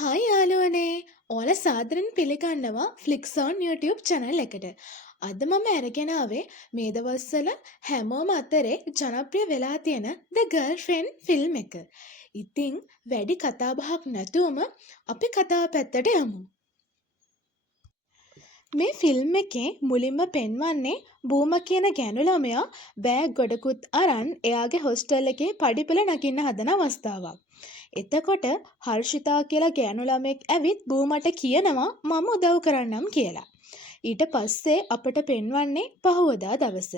Hi යාළුවනේ ඕල සාදරෙන් පිළිගන්නවා ෆ්ලික්ස් on YouTube channel එකට. අද මම අරගෙන ආවේ මේ දවස්වල හැමෝම අතරේ ජනප්‍රිය වෙලා තියෙන The Girlfriend ෆිල්ම් එක. ඉතින් වැඩි කතා බහක් නැතුවම අපි කතාව පැත්තට යමු. මේ ෆිල්ම් එකේ මුලින්ම පෙන්වන්නේ බූම කියන ගැණු ළමයා බෑග් ගොඩකුත් අරන් එයාගේ හොස්ටල් එකේ පඩිපෙළ නගින්න හදන අවස්ථාවක්. එතකොට හර්ෂිතා කියලා ගෑනු ළමෙක් ඇවිත් බූමට කියනවා මම උදව් කරන්නම් කියලා. ඊට පස්සේ අපට පෙන්වන්නේ පහුවදා දවස.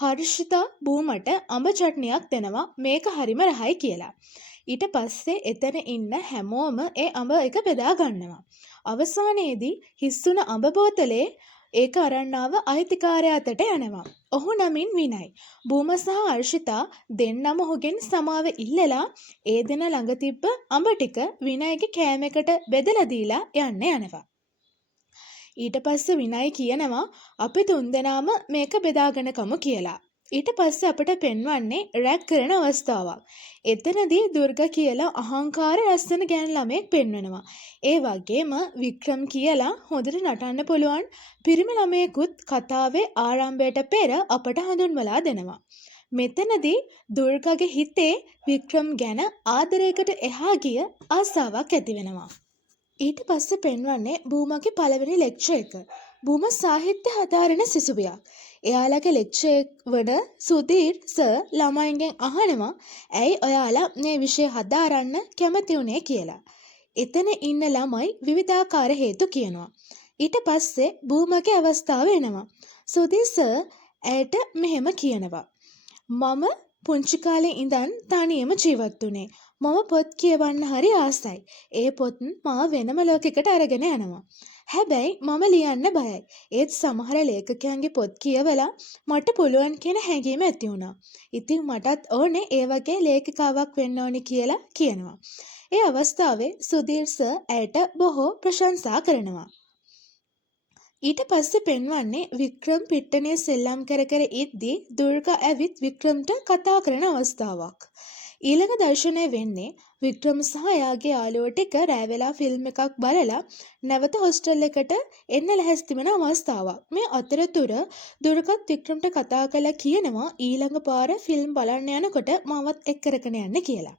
හර්ෂිතා බූමට අඹ චට්නියක් දෙනවා මේක හරිම රහයි කියලා. ඊට පස්සේ එතන ඉන්න හැමෝම ඒ අඹ එක බෙදා ගන්නවා. අවසානයේදී හිස්සුන අඹ බෝතලේ ඒක අරන් ආව අයිතිකාරයා අතට යනවා. ඔහු නමින් විනයි. බූම සහ අර්ෂිතා දෙන්නම ඔහුගෙන් සමාව ඉල්ලලා ඒ දෙන ළඟ තිබ්බ අඹ ටික විනයගේ කෑමකට බෙදලා දීලා යන්න යනවා. ඊට පස්සේ විනයි කියනවා අපි තුන්දෙනාම මේක බෙදාගෙන කමු කියලා. ඊට පස්සේ අපට පෙන්වන්නේ රැග් කරන අවස්ථාවක්. එතනදී දුර්ග කියලා අහංකාර ලස්සන ගෑනු ළමයෙක් පෙන්වනවා. ඒ වගේම වික්‍රම් කියලා හොඳට නටන්න පුළුවන් පිරිමි ළමයෙකුත් කතාවේ ආරම්භයට පෙර අපට හඳුන්වලා දෙනවා. මෙතනදී දුර්ගගේ හිතේ වික්‍රම් ගැන ආදරයකට එහා ගිය ආසාවක් ඇති වෙනවා. ඊට පස්සේ පෙන්වන්නේ බූමගේ පළවෙනි ලෙක්චර් එක. බූම සාහිත්‍ය හදාරන සිසුවියක්. එයාලගේ ලෙක්චර් වල සුධීර් සර් ළමයින්ගෙන් අහනවා ඇයි ඔයාලා මේ විෂය හදාරන්න කැමති වුනේ කියලා. එතන ඉන්න ළමයි විවිධාකාර හේතු කියනවා. ඊට පස්සේ බූමගේ අවස්ථාව එනවා. සුධීර් සර් ඇයට මෙහෙම කියනවා. මම පුංචි කාලේ ඉඳන් තනියම ජීවත් වුණේ. මම පොත් කියවන්න හරි ආසයි. ඒ පොත් මාව වෙනම ලෝකයකට අරගෙන යනවා. හැබැයි මම ලියන්න බයයි. ඒත් සමහර ලේඛකයන්ගේ පොත් කියවලා මට පුළුවන් කියන හැඟීම ඇති වුණා. ඉතින් මටත් ඕනේ ඒ වගේ ලේඛිකාවක් වෙන්න ඕනි කියලා කියනවා. ඒ අවස්ථාවේ සුධීර් සර් ඇයට බොහෝ ප්‍රශංසා කරනවා. ඊට පස්සේ පෙන්වන්නේ වික්‍රම් පිට්ටනේ සෙල්ලම් කර කර ඉද්දී දුර්ග ඇවිත් වික්‍රම්ට කතා කරන අවස්ථාවක්. ඊළඟ දර්ශනය වෙන්නේ වික්‍රම් සහ එයාගේ යාළුවෝ ටික රෑ වෙලා ෆිල්ම් එකක් බලලා නැවත හොස්ටල් එකට එන්න ලැහැස්ති වෙන අවස්ථාවක්. මේ අතරතුර දුර්ගත් වික්‍රම්ට කතා කරලා කියනවා ඊළඟ පාර ෆිල්ම් බලන්න යනකොට මාවත් එක්ක කරගෙන යන්න කියලා.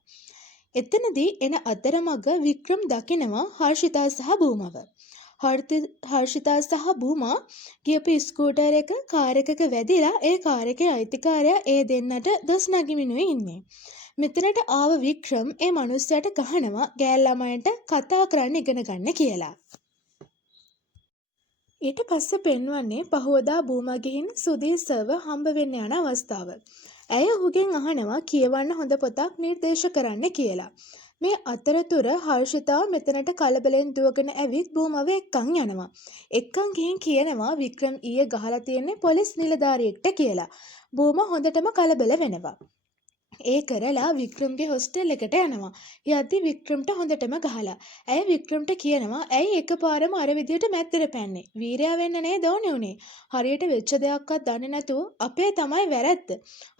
එතනදී එන අතරමඟ වික්‍රම් දකිනවා හර්ෂිතා සහ බූමව. හර්ෂිතා සහ බූමා ගියපු ස්කූටර් එක කාර් එකක වැදිලා ඒ කාර් එකේ අයිතිකාරයා ඒ දෙන්නට දොස් නගිමිනුයි ඉන්නේ. මෙතනට ආව වික්‍රම් ඒ මනුස්සයාට ගහනවා ගෑල් ළමයින්ට කතා කරන්න ඉගෙන ගන්න කියලා. ඊට පස්සේ පෙන්වන්නේ පහවදා බූමා ගිහින් සුධීර් සර්ව හම්බ වෙන්න යන අවස්ථාව. ඇය ඔහුගෙන් අහනවා කියවන්න හොඳ පොතක් නිර්දේශ කරන්න කියලා. මේ අතරතුර හර්ෂිතා මෙතනට කලබලෙන් දුවගෙන ඇවිත් බූමව එක්කන් යනවා. එක්කන් ගිහින් කියනවා වික්‍රම් ඊයේ ගහලා තියෙන්නේ පොලිස් නිලධාරියෙක්ට කියලා. බූම හොඳටම කලබල වෙනවා. ඒ කරලා වික්‍රම්ගේ හොස්ටල් එකට යනවා. යද්දි වික්‍රම්ට හොඳටම ගහලා. ඇය වික්‍රම්ට කියනවා ඇයි එකපාරම අර විදියට මැද්දට පැන්නේ? වීරයා වෙන්න නේද ඕනේ උනේ. හරියට වෙච්ච දෙයක්වත් දන්නේ නැතුව අපේ තමයි වැරද්ද.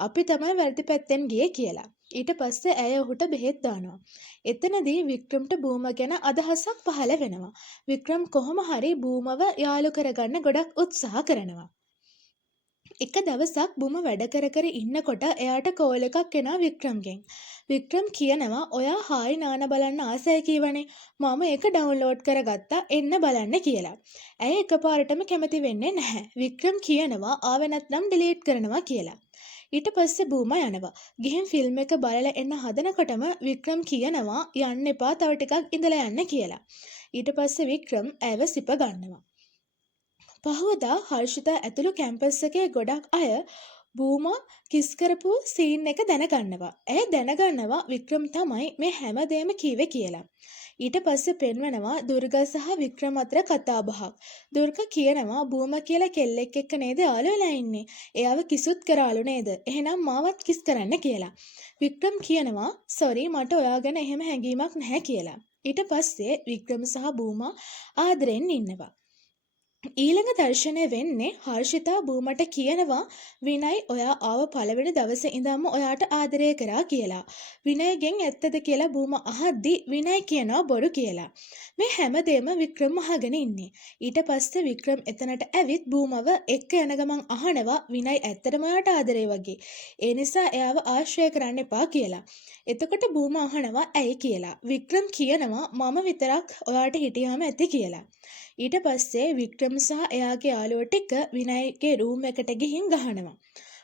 අපි තමයි වැරදි පැත්තෙන් ගියේ කියලා. ඊට පස්සේ ඇය ඔහුට බෙහෙත් දානවා. එතනදී වික්‍රම්ට බූම ගැන අදහසක් පහළ වෙනවා. වික්‍රම් කොහොම හරි බූමව යාළු කරගන්න ගොඩක් උත්සාහ කරනවා. එක දවසක් බුම වැඩ කර කර ඉන්නකොට එයාට කෝල් එකක් එනවා වික්‍රම්ගෙන්. වික්‍රම් කියනවා ඔයා හායි නාන බලන්න ආසයි කීවනේ. මම ඒක ඩවුන්ලෝඩ් කරගත්තා එන්න බලන්න කියලා. ඇය එකපාරටම කැමති වෙන්නේ නැහැ. වික්‍රම් කියනවා ආවෙ නැත්නම් ඩිලීට් කරනවා කියලා. ඊට පස්සේ බූමා යනවා. ගිහින් ෆිල්ම් එක බලලා එන්න හදනකොටම වික්‍රම් කියනවා යන්න එපා තව ටිකක් ඉඳලා යන්න කියලා. ඊට පස්සේ වික්‍රම් ඇව සිප ගන්නවා. පහවදා හර්ෂිතා ඇතුළු කැම්පස් එකේ ගොඩක් අය බූමා කිස් කරපු සීන් එක දැනගන්නවා. ඇය දැනගන්නවා වික්‍රම් තමයි මේ හැමදේම කීවේ කියලා. ඊට පස්සේ පෙන්වනවා දුර්ග සහ වික්‍රම අතර කතා බහක්. දුර්ග කියනවා බූමා කියලා කෙල්ලෙක් එක්ක නේද යාළු වෙලා ඉන්නේ. එයාව කිසුත් කරාලු නේද? එහෙනම් මාවත් කිස් කරන්න කියලා. වික්‍රම් කියනවා සෝරි මට ඔයා ගැන එහෙම හැඟීමක් නැහැ කියලා. ඊට පස්සේ වික්‍රම සහ බූමා ආදරෙන් ඉන්නවා. ඊළඟ දර්ශනය වෙන්නේ හර්ෂිතා බූමට කියනවා විනයි ඔයා ආව පළවෙනි දවසේ ඉඳන්ම ඔයාට ආදරය කරා කියලා. විනයගෙන් ඇත්තද කියලා බූම අහද්දි විනයි කියනවා බොරු කියලා. මේ හැමදේම වික්‍රම් අහගෙන ඉන්නේ. ඊට පස්සේ වික්‍රම් එතනට ඇවිත් බූමව එක්ක යන ගමන් අහනවා විනයි ඇත්තටම ඔයාට ආදරේ වගේ. ඒ නිසා එයාව ආශ්‍රය කරන්න එපා කියලා. එතකොට බූම අහනවා ඇයි කියලා. වික්‍රම් කියනවා මම විතරක් ඔයාට හිටියාම ඇති කියලා. ඊට පස්සේ වික්‍රම් සහ එයාගේ යාළුවෝ ටික විනයගේ රූම් එකට ගිහින් ගහනවා.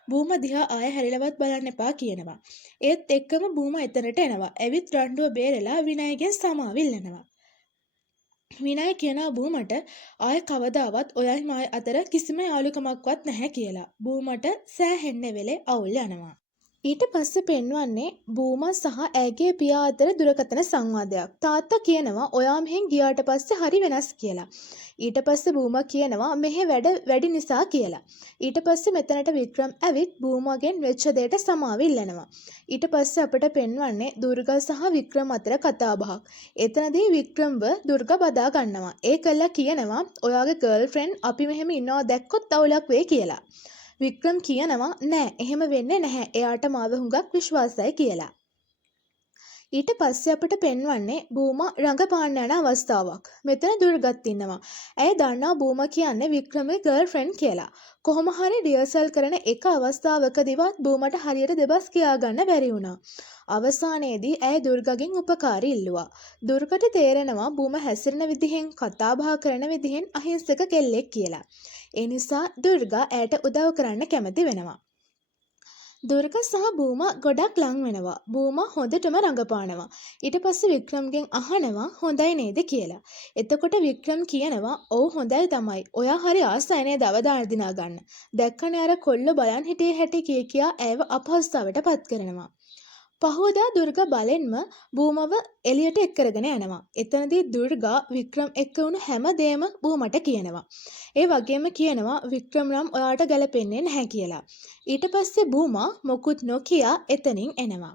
බූම දිහා ආය හැරිලවත් බලන්න එපා කියනවා. ඒත් එක්කම බූම එතනට එනවා. ඇවිත් රණ්ඩුව බේරලා විනයගෙන් සමාව ඉල්ලනවා. විනය කියනවා බූමට ආය කවදාවත් ඔයයි මයි අතර කිසිම යාළුකමක්වත් නැහැ කියලා. බූමට සෑහෙන්න වෙලේ අවුල් යනවා. ඊට පස්සේ පෙන්වන්නේ බූම සහ ඇගේ පියා අතර දුරකථන සංවාදයක්. තාත්තා කියනවා ඔයා මෙහෙන් ගියාට පස්සේ හරි වෙනස් කියලා. ඊට පස්සේ බූම කියනවා මෙහෙ වැඩි නිසා කියලා. ඊට පස්සේ මෙතනට වික්‍රම් ඇවිත් බූමගෙන් වෙච්ච දෙයට සමාව ඉල්ලනවා. ඊට පස්සේ අපිට පෙන්වන්නේ දුර්ගා සහ වික්‍රම් අතර කතාබහක්. එතනදී වික්‍රම්ව දුර්ගා බදා ගන්නවා. ඒ කළා කියනවා ඔයාගේ ගර්ල්ෆ්‍රෙන්ඩ් අපි මෙහෙම ඉන්නවා දැක්කොත් අවුලක් වෙයි කියලා. වික්‍රම් කියනවා නෑ එහෙම වෙන්නේ නැහැ. එයාට මාව හුඟක් විශ්වාසයි කියලා. ඊට පස්සේ අපිට පෙන්වන්නේ බූම රඟපාන්න යන අවස්ථාවක්. මෙතන දුර්ගත් ඉන්නවා. ඇය දන්නවා බූම කියන්නේ වික්‍රමගේ ගර්ල්ෆ්‍රෙන්ඩ් කියලා. කොහොම හරි රියර්සල් කරන එක අවස්ථාවකදීවත් බූමට හරියට දෙබස් කියා ගන්න බැරි වුණා. අවසානයේදී ඇය දුර්ගගෙන් උපකාර ඉල්ලුවා. දුර්ගට තේරෙනවා බූම හැසිරෙන විදිහෙන් කතා බහ කරන විදිහෙන් අහිංසක කෙල්ලෙක් කියලා. ඒ නිසා දුර්ගා ඇයට උදව් කරන්න කැමති වෙනවා. දුර්ගා සහ බූම ගොඩක් ලං වෙනවා. බූම හොඳටම රඟපානවා. ඊට පස්සේ වික්‍රම්ගෙන් අහනවා හොඳයි නේද කියලා. එතකොට වික්‍රම් කියනවා ඔව් හොඳයි තමයි. ඔයා හරි ආසයි නේද අවදාන දිනා ගන්න. දැක්කනේ අර කොල්ල බලන් හිටියේ හැටි කියා ඇයව අපහසුතාවට පත් කරනවා. පහෝදා දුර්ගා බලෙන්ම බූමව එළියට එක් කරගෙන යනවා. එතනදී දුර්ගා වික්‍රම් එක්ක වුණු හැම දෙයක්ම බූමට කියනවා. ඒ වගේම කියනවා වික්‍රම් නම් ඔයාට ගැලපෙන්නේ නැහැ කියලා. ඊට පස්සේ බූමා මොකුත් නොකිය එතනින් එනවා.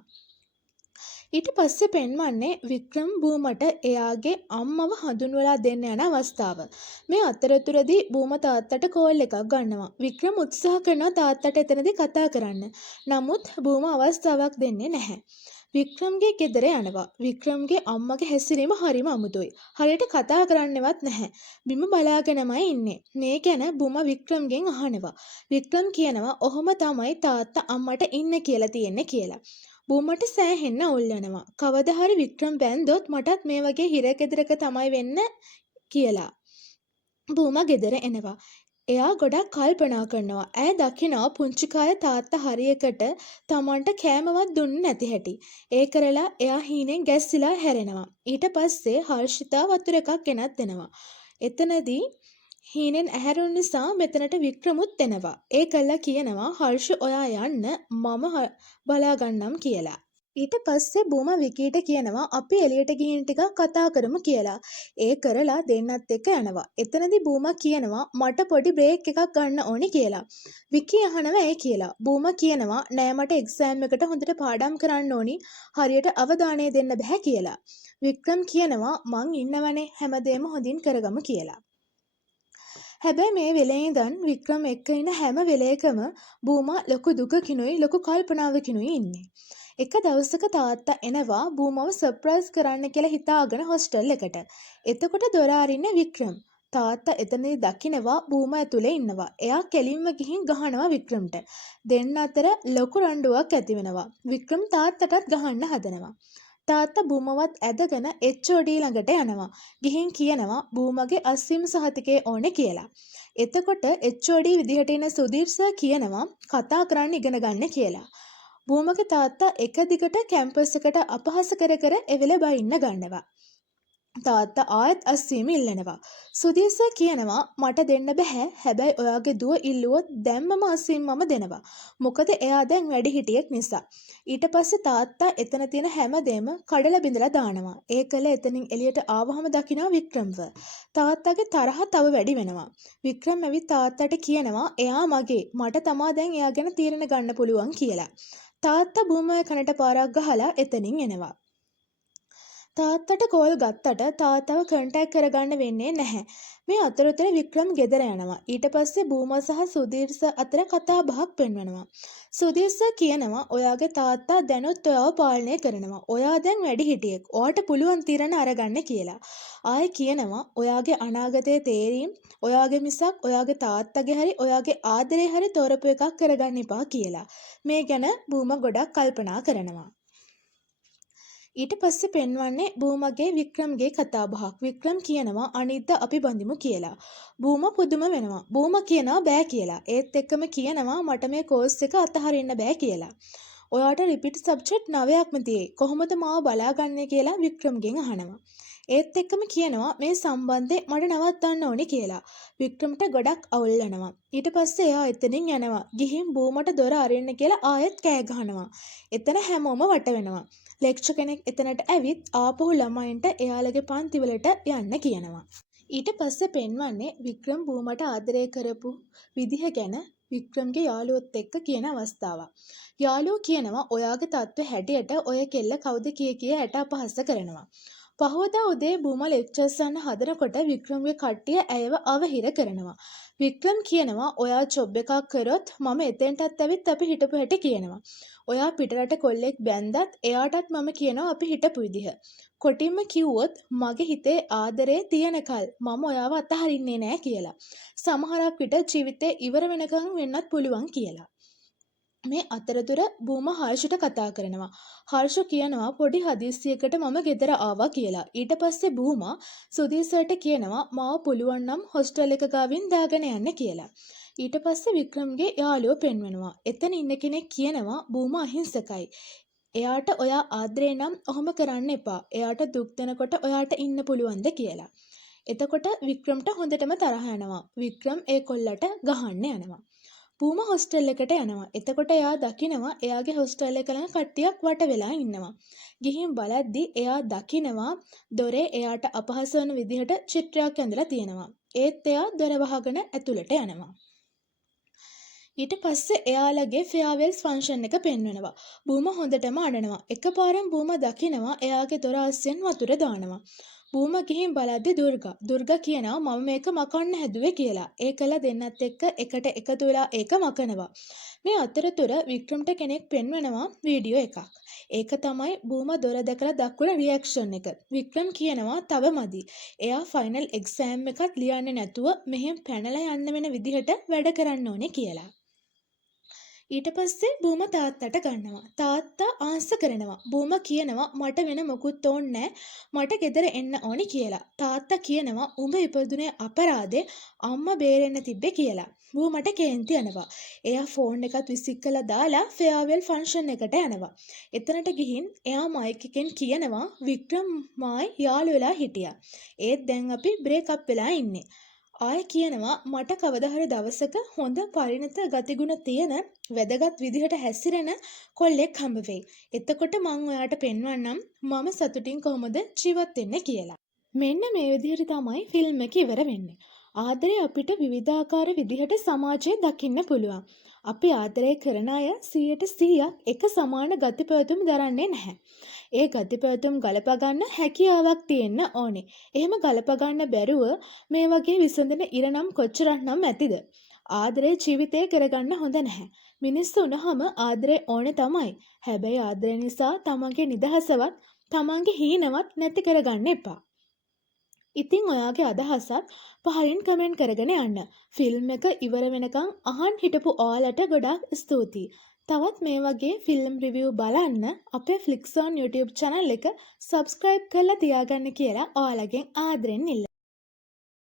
ඊට පස්සේ පෙන්වන්නේ වික්‍රම් බූමට එයාගේ අම්මව හඳුන්වලා දෙන්න යන අවස්ථාව. මේ අතරතුරදී බූම තාත්තට කෝල් එකක් ගන්නවා. වික්‍රම් උත්සාහ කරනවා තාත්තට එතනදී කතා කරන්න. නමුත් බූම අවස්ථාවක් දෙන්නේ නැහැ. වික්‍රම්ගේ ගෙදර යනවා. වික්‍රම්ගේ අම්මගේ හැසිරීම හරිම අමුතුයි. හරියට කතා කරන්නවත් නැහැ. බිම බලාගෙනමයි ඉන්නේ. මේ ගැන බූම වික්‍රම්ගෙන් අහනවා. වික්‍රම් කියනවා ඔහොම තමයි තාත්තා අම්මට ඉන්න කියලා තියෙන්නේ කියලා. බූමට සෑහෙන්න අවුල් යනවා. කවදා හරි වික්‍රම් බැන්දොත් මටත් මේ වගේ හිරගෙදරක තමයි වෙන්න කියලා. බූම ගෙදර එනවා. එයා ගොඩක් කල්පනා කරනවා. ඇය දකිනවා පුංචි කාය තාත්තා හරියකට තමන්ට කෑමවත් දුන්නේ නැති හැටි. ඒ කරලා එයා හීනෙන් ගැස්සිලා හැරෙනවා. ඊට පස්සේ හර්ෂිතා වතුර එකක් ගෙනත් දෙනවා. එතනදී හීනෙන් ඇහැරුණු නිසා මෙතනට වික්‍රමුත් එනවා. ඒ කළා කියනවා හර්ෂ ඔයා යන්න මම බලා ගන්නම් කියලා. ඊට පස්සේ බූම විකීට කියනවා අපි එළියට ගිහින් ටිකක් කතා කරමු කියලා. ඒ කරලා දෙන්නත් එක්ක යනවා. එතනදී බූම කියනවා මට පොඩි බ්‍රේක් එකක් ගන්න ඕනි කියලා. විකී අහනවා ඒ කියලා. බූම කියනවා නෑ මට එක්සෑම් එකට හොඳට පාඩම් කරන්න ඕනි. හරියට අවධානය දෙන්න බෑ කියලා. වික්‍රම් කියනවා මං ඉන්නවනේ හැමදේම හොඳින් කරගමු කියලා. හැබැයි මේ වෙලේ ඉඳන් වික්‍රම් එක්ක ඉන්න හැම වෙලේකම බූමා ලොකු දුකකිනුයි ලොකු කල්පනාවකිනුයි ඉන්නේ. එක දවසක තාත්තා එනවා බූමව සර්ප්‍රයිස් කරන්න කියලා හිතාගෙන හොස්ටල් එකට. එතකොට දොර අරින්නේ වික්‍රම්. තාත්තා එතනදී දකිනවා බූම ඇතුලේ ඉන්නවා. එයා කෙලින්ම ගිහින් ගහනවා වික්‍රම්ට. දෙන්න අතර ලොකු රණ්ඩුවක් ඇති වෙනවා. වික්‍රම් තාත්තටත් ගහන්න හදනවා. තාත්තා බූමවත් ඇදගෙන HOD ළඟට යනවා. ගිහින් කියනවා බූමගේ අස්සිම් සහතිකේ ඕනේ කියලා. එතකොට HOD විදිහට ඉන්න සුධීර් සර් කියනවා කතා කරන්න ඉගෙන ගන්න කියලා. බූමගේ තාත්තා එක දිගට කැම්පස් එකට අපහාස කර කර එවෙල බයින්න ගන්නවා. තාත්තා ආයෙත් අස්සිම ඉල්ලනවා. සුධීර් සර් කියනවා මට දෙන්න බෑ. හැබැයි ඔයාගේ දුව ඉල්ලුවොත් දැම්මම අස්සිම්මම දෙනවා. මොකද එයා දැන් වැඩිහිටියෙක් නිසා. ඊට පස්සේ තාත්තා එතන තියෙන හැමදේම කඩලා බිඳලා දානවා. ඒකල එතනින් එළියට ආවහම දකිනවා වික්‍රම්ව. තාත්තාගේ තරහ තව වැඩි වෙනවා. වික්‍රම් ඇවිත් තාත්තට කියනවා එයා මගේ. මට තමා දැන් එයා ගැන තීරණ ගන්න පුළුවන් කියලා. තාත්තා බූමගේ කනට පාරක් ගහලා එතනින් එනවා. තාත්තට කෝල් ගත්තට තාත්තව කන්ටැක්ට් කරගන්න වෙන්නේ නැහැ. මේ අතරතුර වික්‍රම් ගෙදර යනවා. ඊට පස්සේ බූමා සහ සුධීර් අතර කතා බහක් පෙන්වනවා. සුධීර් කියනවා ඔයාගේ තාත්තා දැනුත් ඔයාව පාලනය කරනවා. ඔයා දැන් වැඩිහිටියෙක්. ඔයාට පුළුවන් තීරණ අරගන්න කියලා. ආයෙ කියනවා ඔයාගේ අනාගතයේ තේරීම් ඔයාගේ මිසක් ඔයාගේ තාත්තගේ හරි ඔයාගේ ආදරේ හරි තෝරපු එකක් කරගන්න එපා කියලා. මේ ගැන බූමා ගොඩක් කල්පනා කරනවා. ඊට පස්සේ පෙන්වන්නේ බූමගේ වික්‍රම්ගේ කතාබහක්. වික්‍රම් කියනවා අනිද්දා අපි බඳිමු කියලා. බූමා පුදුම වෙනවා. බූමා කියනවා බෑ කියලා. ඒත් එක්කම කියනවා මට මේ කෝස් එක අතහරින්න බෑ කියලා. ඔයාට රිපීට් සබ්ජෙක්ට් 9ක්ම තියෙයි. කොහොමද මාව බලාගන්නේ කියලා වික්‍රම්ගෙන් අහනවා. ඒත් එක්කම කියනවා මේ සම්බන්ධේ මට නවත්තන්න ඕනි කියලා. වික්‍රම්ට ගොඩක් අවුල් වෙනවා. ඊට පස්සේ එයා එතනින් යනවා. ගිහින් බූමට දොර අරින්න කියලා ආයෙත් කෑ ගහනවා. එතන හැමෝම වට වෙනවා. ලෙක්චර් කෙනෙක් එතනට ඇවිත් ආපහු ළමයින්ට එයාලගේ පන්තිවලට යන්න කියනවා. ඊට පස්සේ පෙන්වන්නේ වික්‍රම් බූමට ආදරය කරපු විදිහ ගැන වික්‍රම්ගේ යාළුවොත් එක්ක කියන අවස්ථාවක්. යාළුවෝ කියනවා ඔයාගේ තත්ත්වය හැටියට ඔය කෙල්ල කවුද කිය ඇට අපහාස කරනවා. පහවදා උදේ බූමා ලෙක්චර්ස් යන්න හදනකොට වික්‍රම්ගේ කට්ටිය ඇයව අවහිර කරනවා. වික්‍රම් කියනවා ඔයා ජොබ් එකක් කරොත් මම එතෙන්ටත් ඇවිත් අපි හිටපු හැටි කියනවා. ඔයා පිටරට කොල්ලෙක් බැන්දත් එයාටත් මම කියනවා අපි හිටපු විදිහ. කොටින්ම කිව්වොත් මගේ හිතේ ආදරේ තියනකල් මම ඔයාව අතහරින්නේ නෑ කියලා. සමහරක් විට ජීවිතේ ඉවර වෙනකන් වෙන්නත් පුළුවන් කියලා. මේ අතරතුර බූමා හර්ෂට කතා කරනවා. හර්ෂ කියනවා පොඩි හදිස්සියකට මම ගෙදර ආවා කියලා. ඊට පස්සේ බූමා සුධීර්ට කියනවා මාව පුළුවන් නම් හොස්ටල් එක ගාවින් දාගෙන යන්න කියලා. ඊට පස්සේ වික්‍රම්ගේ යාළුවෝ පෙන්වනවා. එතන ඉන්න කෙනෙක් කියනවා බූමා අහිංසකයි. එයාට ඔයා ආදරේ නම් ඔහොම කරන්න එපා. එයාට දුක් දෙනකොට ඔයාට ඉන්න පුළුවන්ද කියලා. එතකොට වික්‍රම්ට හොඳටම තරහ යනවා. වික්‍රම් ඒ කොල්ලට ගහන්න යනවා. බූමා හොස්ටල් එකට යනවා. එතකොට එයා දකිනවා එයාගේ හොස්ටල් එක ළඟ කට්ටියක් වට වෙලා ඉන්නවා. ගිහින් බලද්දි එයා දකිනවා දොරේ එයාට අපහාස වන විදිහට චිත්‍රයක් ඇඳලා තියෙනවා. ඒත් එයා දොර වහගෙන ඇතුළට යනවා. ඊට පස්සේ එයාලගේ ෆෙයාවෙල්ස් ෆන්ක්ෂන් එක පෙන්වනවා. බූමා හොඳටම අඬනවා. එකපාරම බූමා දකිනවා එයාගේ දොර අස්සෙන් වතුර දානවා. බූමා ගිහින් බලද්දි දුර්ගා කියනවා මම මේක මකන්න හැදුවේ කියලා. ඒකලා දෙන්නත් එක්ක එකට එකතු වෙලා ඒක මකනවා. මේ අතරතුර වික්‍රම්ට කෙනෙක් පෙන්වනවා වීඩියෝ එකක්. ඒක තමයි බූමා දොර දැකලා දක්වන රියැක්ෂන් එක. වික්‍රම් කියනවා තව මදි. එයා ෆයිනල් එක්සෑම් එකත් ලියන්නේ නැතුව මෙහෙන් පැනලා යන්න වෙන විදිහට වැඩ කරන්න ඕනේ කියලා. ඊට පස්සේ බූමා තාත්තට ගන්නවා. තාත්තා ආන්ස කරනවා. බූමා කියනවා මට වෙන මොකුත් ඕනේ මට ගෙදර එන්න ඕනි කියලා. තාත්තා කියනවා උඹ ඉපදුනේ අපරාධේ අම්මා බේරෙන්න තිබ්බේ කියලා. බූමට කේන්ති යනවා. එයා ෆෝන් එකත් විසික් කළා දාලා ෆෙයාවෙල් ෆන්ක්ෂන් එකට යනවා. එතනට ගිහින් එයා මයික් එකෙන් කියනවා වික්‍රම් මායි යාළු වෙලා හිටියා. ඒත් දැන් අපි බ්‍රේක් අප් වෙලා ඉන්නේ. ආය කියනවා මට කවදා හරි දවසක හොඳ පරිණත ගතිගුණ තියෙන වැදගත් විදිහට හැසිරෙන කොල්ලෙක් හම්බ වෙයි. එතකොට මං ඔයාට පෙන්වන්නම් මම සතුටින් කොහොමද ජීවත් වෙන්නේ කියලා. මෙන්න මේ විදිහට තමයි ෆිල්ම් එක ඉවර වෙන්නේ. ආදරේ අපිට විවිධාකාර විදිහට සමාජයේ දකින්න පුළුවන්. අපි ආදරය කරන අය 100% එක සමාන ගති පැවතුම් දරන්නේ නැහැ. ඒ ගති පැවතුම් ගලප ගන්න හැකියාවක් තියෙන්න ඕනේ. එහෙම ගලප ගන්න බැරුව මේ වගේ විසඳන ඉරනම් කොච්චරක්නම් ඇතිද? ආදරේ ජීවිතේ කරගන්න හොඳ නැහැ. මිනිස්සු වුණාම ආදරේ ඕනේ තමයි. හැබැයි ආදරේ නිසා තමන්ගේ නිදහසවත් තමන්ගේ හීනවත් නැති කරගන්න එපා. ඉතින් ඔයාගේ අදහසත් පහලින් කමෙන්ට් කරගෙන යන්න. ෆිල්ම් එක ඉවර වෙනකන් අහන් හිටපු ඔයාලට ගොඩාක් ස්තුතියි. තවත් මේ වගේ ෆිල්ම් රිවිව් බලන්න අපේ ෆ්ලික්ස් ඔන් YouTube channel එක subscribe කරලා තියාගන්න කියලා ඔයාලගෙන් ආදරෙන් ඉල්ලනවා.